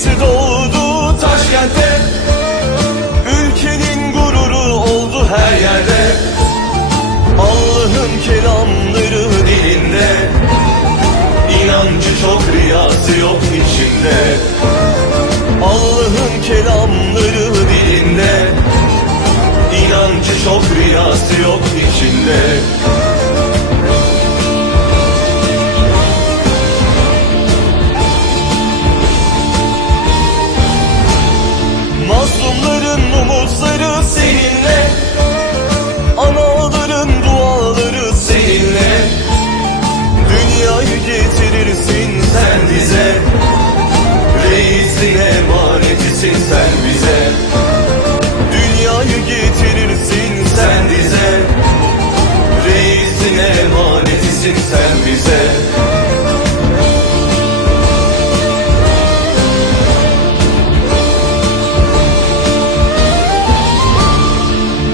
Yiğit doğdu Taşkent'te. Ülkenin gururu oldu her yerde. Allah'ın kelamları dilinde. İnancı çok riyası yok içinde. Allah'ın kelamları dilinde. İnancı çok riyası yok içinde. Bize.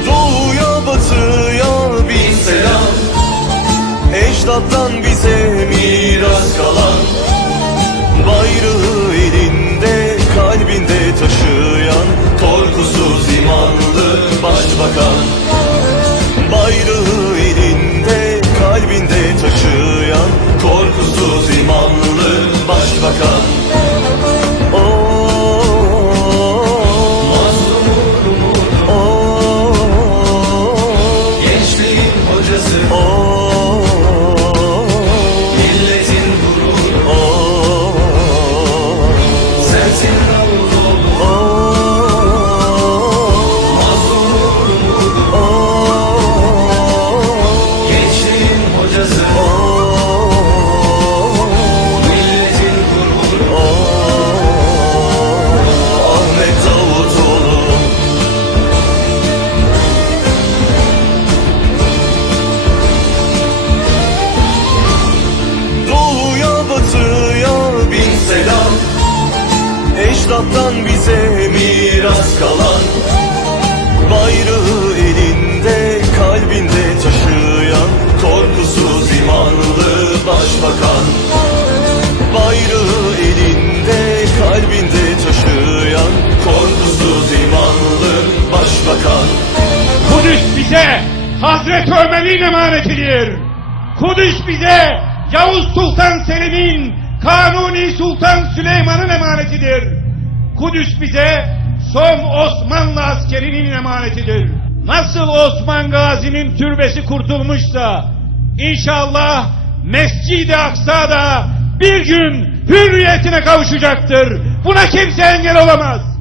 Doğuya batıya bin selam. Ecdattan bize miras kalan. Bayrağı elinde kalbinde taşıyan Korkusuz imanlı başbakan Ecdattan bize miras kalan Bayrağı elinde kalbinde taşıyan Korkusuz imanlı başbakan Bayrağı elinde kalbinde taşıyan Korkusuz imanlı başbakan Kudüs bize Hazreti Ömer'in emanetidir. Kudüs bize Yavuz Sultan Selim'in Kanuni Sultan Süleyman'ın emanetidir. Kudüs bize son Osmanlı askerinin emanetidir. Nasıl Osman Gazi'nin türbesi kurtulmuşsa inşallah Mescid-i Aksa da bir gün hürriyetine kavuşacaktır. Buna kimse engel olamaz.